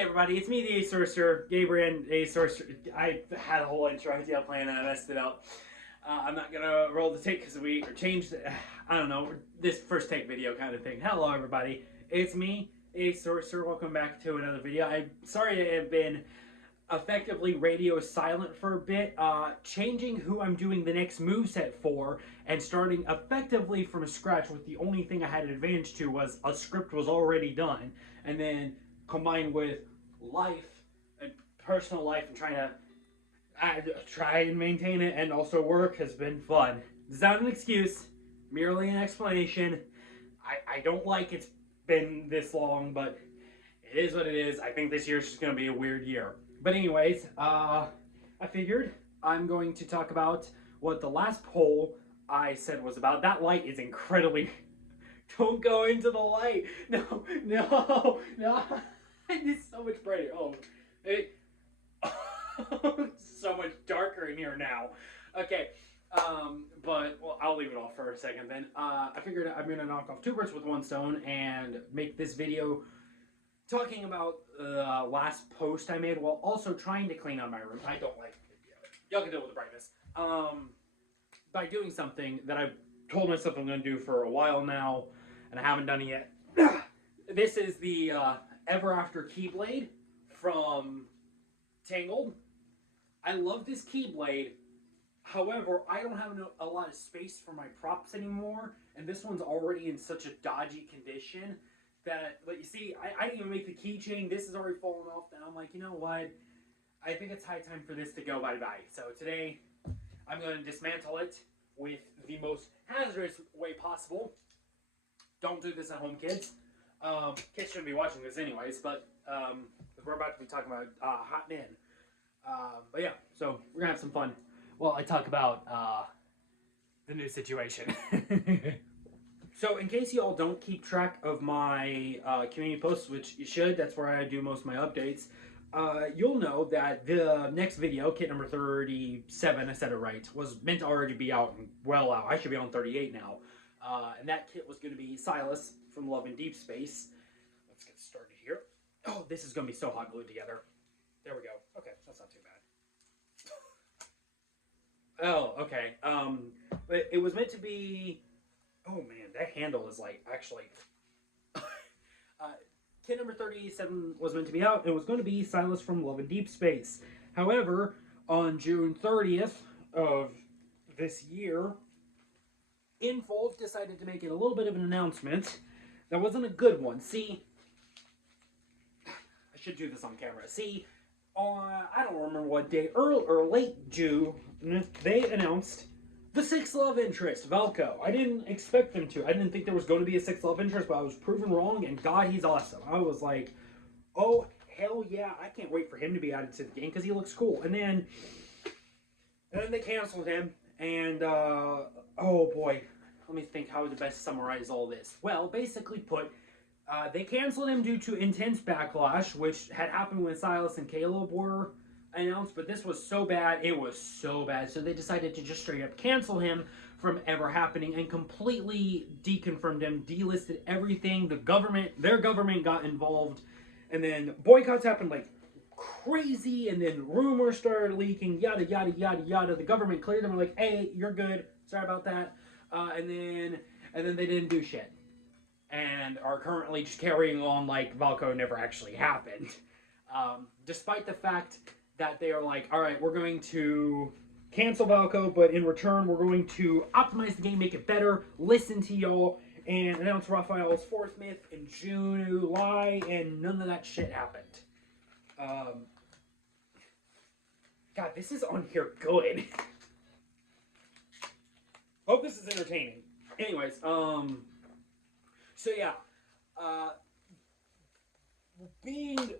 everybody, it's me, the Ace Sorcerer, Gabriel, Ace Sorcerer. I had a whole intro idea planned and I messed it up. I'm not gonna roll the take because I don't know, this first take video kind of thing. Hello everybody, it's me, Ace Sorcerer. Welcome back to another video. I'm sorry I have been effectively radio silent for a bit, changing who I'm doing the next moveset for, and starting effectively from scratch with the only thing I had an advantage to was a script was already done, and then combined with life and personal life and trying to try and maintain it and also work has been fun. It's not an excuse, merely an explanation. I don't like it's been this long, but it is what it is. I think this year's just going to be a weird year. But anyways, I figured I'm going to talk about what the last poll I said was about. That light is incredibly... Don't go into the light. No. It's so much brighter. Oh, it's so much darker in here now. Okay, but well, I'll leave it off for a second then. I figured I'm going to knock off two birds with one stone and make this video talking about the last post I made while also trying to clean out my room. I don't like it. Y'all can deal with the brightness. By doing something that I've told myself I'm going to do for a while now, and I haven't done it yet. This is the Ever After Keyblade from Tangled. I love this Keyblade. However, I don't have a lot of space for my props anymore, and this one's already in such a dodgy condition that, like, you see, I didn't even make the keychain. This is already fallen off, and I'm like, you know what? I think it's high time for this to go bye-bye. So today, I'm going to dismantle it with the most hazardous way possible. Don't do this at home, kids. Kids shouldn't be watching this anyways, but we're about to be talking about hot men. But yeah, so we're going to have some fun while I talk about the new situation. So in case you all don't keep track of my community posts, which you should, that's where I do most of my updates, you'll know that the next video, kit number 37, I said it right, was meant to already be out and well out. I should be on 38 now. And that kit was going to be Silas from Love and Deepspace. Let's get started here. Oh, this is going to be so hot glued together. There we go. Okay, that's not too bad. Oh, okay. But it was meant to be... Oh man, that handle is like, actually... Kit number 37 was meant to be out. It was going to be Silas from Love and Deepspace. However, on June 30th of this year, Infold decided to make it a little bit of an announcement that wasn't a good one. See, I should do this on camera. See, I don't remember what day, early or late June, they announced the sixth love interest, Valko. I didn't expect them to. I didn't think there was going to be a sixth love interest, but I was proven wrong, and God, he's awesome. I was like, oh, hell yeah, I can't wait for him to be added to the game because he looks cool. And then they canceled him, and, oh boy, let me think how to best summarize all this. Well, basically put, they canceled him due to intense backlash, which had happened when Silas and Caleb were announced, but this was so bad, it was so bad, so they decided to just straight up cancel him from ever happening and completely deconfirmed him, delisted everything. Their government got involved, and then boycotts happened like crazy, and then rumors started leaking, yada yada yada yada. The government cleared them, like, hey, you're good, sorry about that. And then they didn't do shit, and are currently just carrying on like Valko never actually happened, despite the fact that they are like, all right, we're going to cancel Valko, but in return, we're going to optimize the game, make it better, listen to y'all, and announce Raphael's fourth myth in July, and none of that shit happened. God, this is on here good. Hope this is entertaining. Anyways, so yeah, being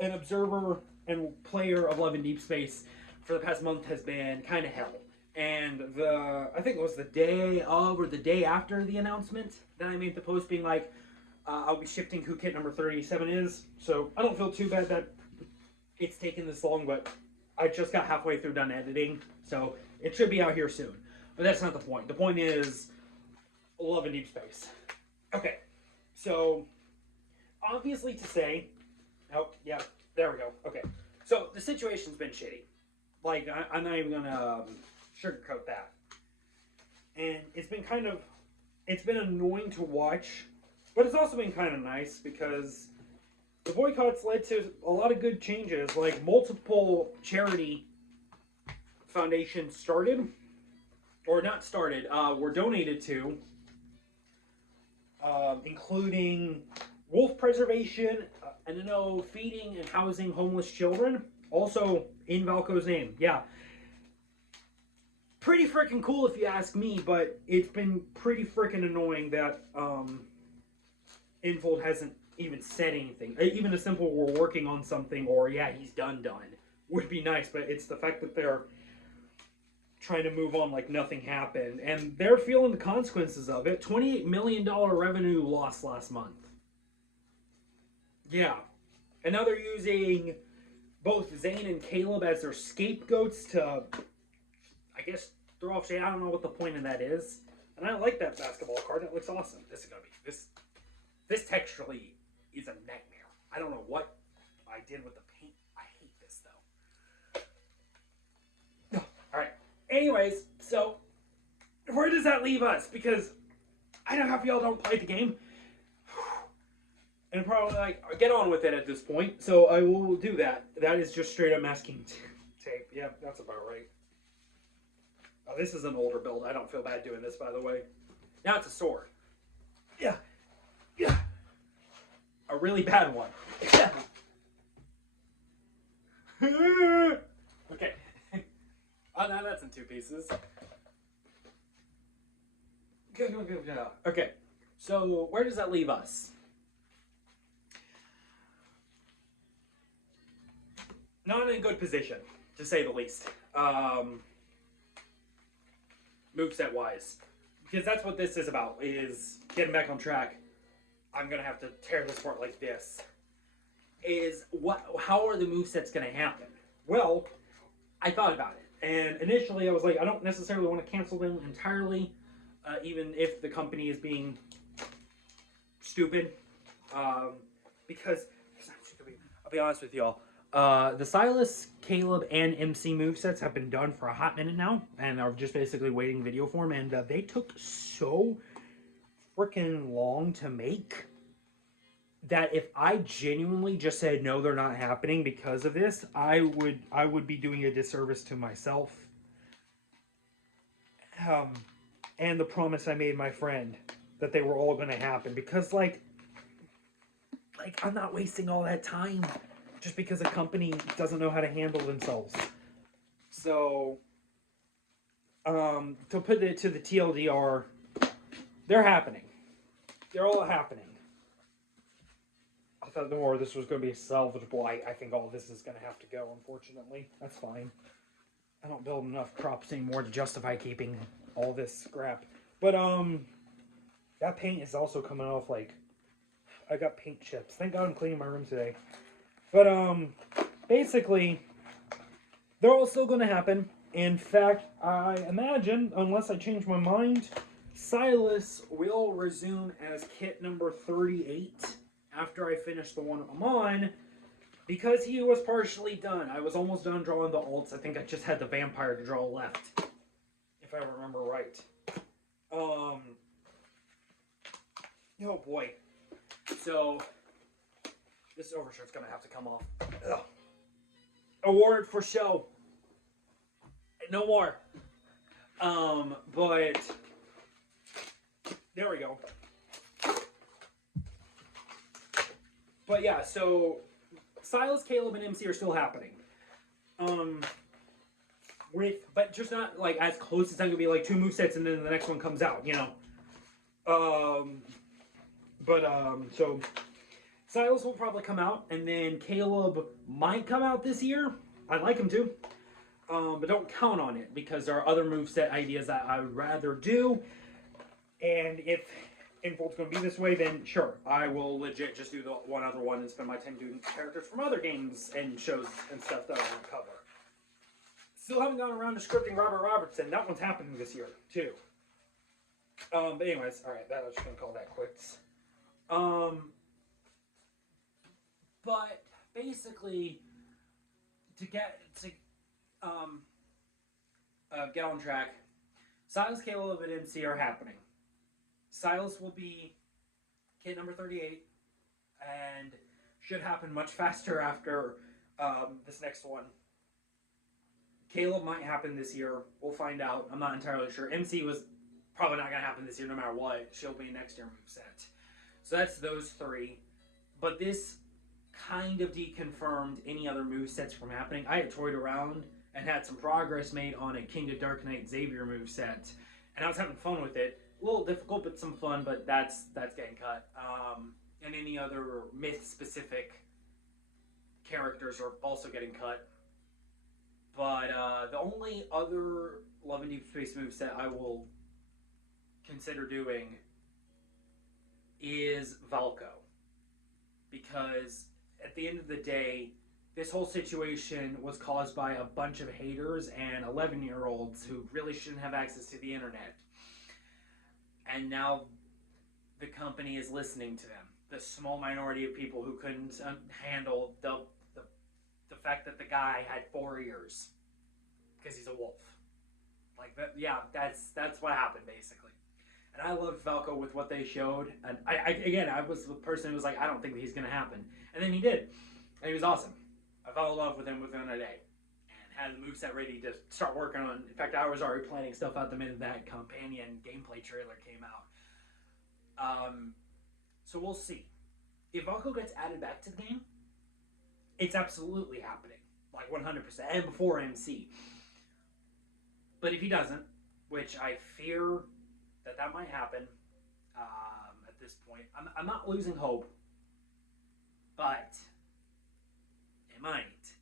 an observer and player of Love and Deepspace for the past month has been kind of hell. And I think it was the day of or the day after the announcement that I made the post being like, I'll be shifting who kit number 37 is. So I don't feel too bad that it's taken this long, but I just got halfway through done editing. So it should be out here soon. But that's not the point. The point is Love and Deepspace. Okay, so obviously to say, Oh, yeah, there we go. Okay. So, the situation's been shitty. Like, I'm not even gonna sugarcoat that. And it's been annoying to watch, but it's also been kind of nice because the boycotts led to a lot of good changes. Like, multiple charity foundations started, or not started, were donated to, including wolf preservation, and feeding and housing homeless children. Also in Valco's name. Yeah. Pretty freaking cool if you ask me, but it's been pretty freaking annoying that Infold hasn't even said anything. Even a simple "we're working on something" or "yeah, he's done" would be nice, but it's the fact that they're trying to move on like nothing happened, and they're feeling the consequences of it. $28 million revenue loss last month. Yeah. And now they're using both Zane and Caleb as their scapegoats to, I guess, throw off shade. I don't know what the point of that is. And I like that basketball card. That looks awesome. This is going to be... This texturally is a nightmare. I don't know what I did with the paint. I hate this, though. Alright. Anyways, so, where does that leave us? Because I know half y'all don't play the game. And probably like, get on with it at this point. So I will do that. That is just straight up masking tape. Yeah, that's about right. Oh, this is an older build. I don't feel bad doing this, by the way. Now it's a sword. Yeah. Yeah. A really bad one. Yeah. Okay. Oh, now that's in two pieces. Okay. So, where does that leave us? Not in a good position, to say the least. Moveset wise. Because that's what this is about, is getting back on track. I'm going to have to tear this apart like this. How are the movesets going to happen? Well, I thought about it. And initially I was like, I don't necessarily want to cancel them entirely, even if the company is being stupid. Because, I'll be honest with y'all. The Silas, Caleb, and MC movesets have been done for a hot minute now, and are just basically waiting video form, and they took so freaking long to make that if I genuinely just said no, they're not happening because of this, I would be doing a disservice to myself, and the promise I made my friend that they were all going to happen, because like I'm not wasting all that time just because a company doesn't know how to handle themselves. So, to put it to the TLDR, they're happening. They're all happening. I thought more this was going to be salvageable. I think all this is going to have to go, unfortunately. That's fine. I don't build enough crops anymore to justify keeping all this scrap. But, that paint is also coming off, like, I got paint chips. Thank God I'm cleaning my room today. But, basically, they're all still going to happen. In fact, I imagine, unless I change my mind, Silas will resume as kit number 38 after I finish the one I'm on, because he was partially done. I was almost done drawing the alts. I think I just had the vampire to draw left, if I remember right. Oh boy. So, this overshirt's gonna have to come off. Ugh. Award for show. No more. But there we go. But yeah, so Silas, Caleb, and MC are still happening. But just not like as close as I'm gonna be like 2 movesets and then the next one comes out, you know. So Silas will probably come out, and then Caleb might come out this year. I'd like him to. But don't count on it, because there are other moveset ideas that I would rather do. And if Infold's going to be this way, then sure, I will legit just do the one other one and spend my time doing characters from other games and shows and stuff that I want to cover. Still haven't gone around to scripting Robert Robertson. That one's happening this year, too. But anyways, alright, I'm just going to call that quits. But basically, to um, get on track, Silas, Caleb, and MC are happening. Silas will be kit number 38, and should happen much faster after this next one. Caleb might happen this year. We'll find out. I'm not entirely sure. MC was probably not going to happen this year no matter what. She'll be next year moveset. So that's those three. But this kind of deconfirmed any other movesets from happening. I had toyed around and had some progress made on a King of Dark Knight Xavier moveset. And I was having fun with it. A little difficult, but some fun, but that's getting cut. And any other myth-specific characters are also getting cut. But the only other Love and Deepspace moveset I will consider doing is Valko. Because at the end of the day, this whole situation was caused by a bunch of haters and 11-year-olds who really shouldn't have access to the internet. And now the company is listening to them. The small minority of people who couldn't handle the fact that the guy had 4 ears because he's a wolf. Like that, yeah, that's what happened basically. And I loved Valko with what they showed. And I was the person who was like, I don't think he's gonna happen. And then he did, and he was awesome. I fell in love with him within a day, and had the moveset ready to start working on. In fact, I was already planning stuff out the minute that companion gameplay trailer came out. So we'll see. If Valko gets added back to the game, it's absolutely happening, like 100%, and before MC. But if he doesn't, which I fear that might happen at this point, I'm not losing hope, but it might.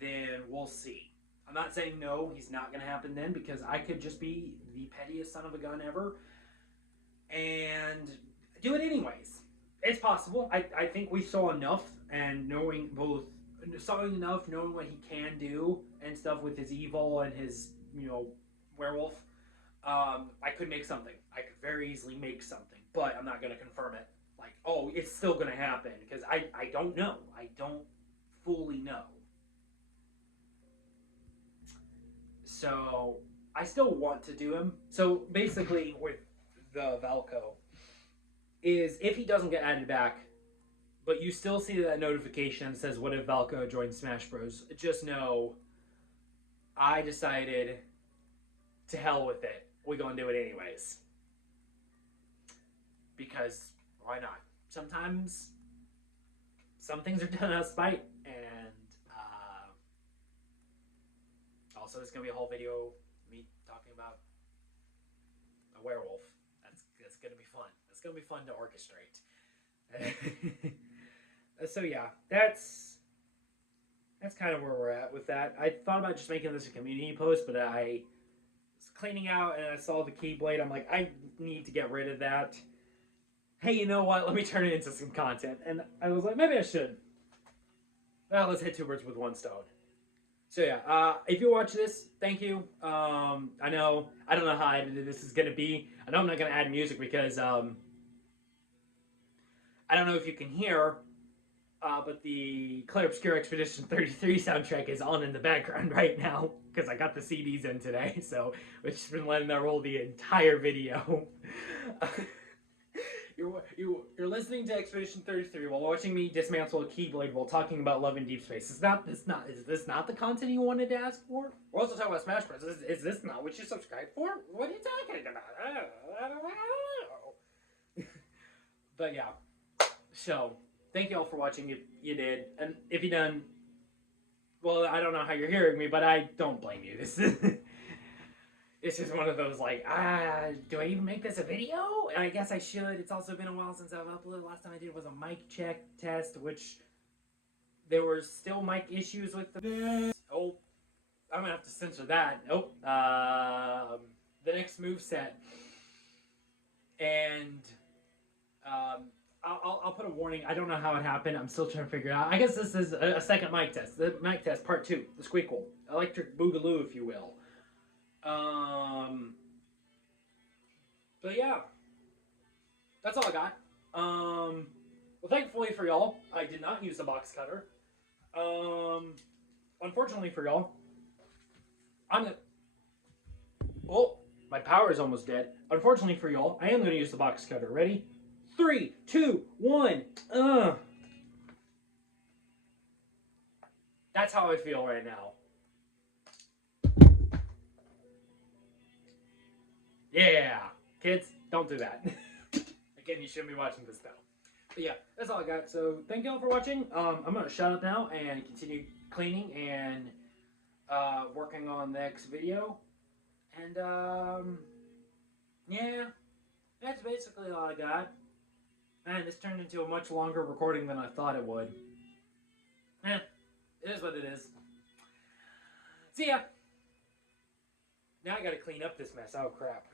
Then we'll see. I'm not saying no, he's not going to happen then, because I could just be the pettiest son of a gun ever and do it anyways. It's possible. I think we saw enough, and knowing what he can do and stuff with his evil and his, werewolf, I could make something. I could very easily make something, but I'm not going to confirm it. Like, oh, it's still going to happen, because I don't know. I don't fully know. So, I still want to do him. So, basically, with the Valko, is if he doesn't get added back, but you still see that notification that says, what if Valko joined Smash Bros? Just know, I decided to hell with it. We're going to do it anyways. Because, why not? Sometimes, some things are done out of spite, and also there's going to be a whole video me talking about a werewolf. That's going to be fun. It's going to be fun to orchestrate. So yeah, that's kind of where we're at with that. I thought about just making this a community post, but I was cleaning out and I saw the Keyblade. I'm like, I need to get rid of that. Hey, you know what? Let me turn it into some content. And I was like, maybe I should. Well, let's hit two birds with one stone. So yeah, if you watch this, thank you. I don't know how edited this is going to be. I know I'm not going to add music because I don't know if you can hear, but the Clair Obscure Expedition 33 soundtrack is on in the background right now because I got the CDs in today, so we've just been letting that roll the entire video. You're listening to Expedition 33 while watching me dismantle a Keyblade while talking about Love and Deepspace. Is this not the content you wanted to ask for? We're also talking about Smash Bros. Is this not what you subscribed for? What are you talking about? I don't know. But yeah. So, thank you all for watching if you did. And if you done, well, I don't know how you're hearing me, but I don't blame you. This is one of those, like, do I even make this a video? I guess I should. It's also been a while since I've uploaded. Last time I did was a mic check test, which there were still mic issues with the... Oh, I'm going to have to censor that. Nope. The next moveset. And, I'll put a warning. I don't know how it happened. I'm still trying to figure it out. I guess this is a second mic test. The mic test, part 2. The squeakle. Electric boogaloo, if you will. But yeah. That's all I got. Well, thankfully for y'all, I did not use the box cutter. Unfortunately for y'all, I'm gonna... Oh, my power is almost dead. Unfortunately for y'all, I am going to use the box cutter. Ready? 3, 2, 1. That's how I feel right now. Yeah. Kids, don't do that. Again, you shouldn't be watching this though. But yeah, that's all I got. So thank y'all for watching. I'm going to shut up now and continue cleaning and working on the next video. And yeah, that's basically all I got. Man, this turned into a much longer recording than I thought it would. Eh, it is what it is. See ya! Now I gotta clean up this mess. Oh crap.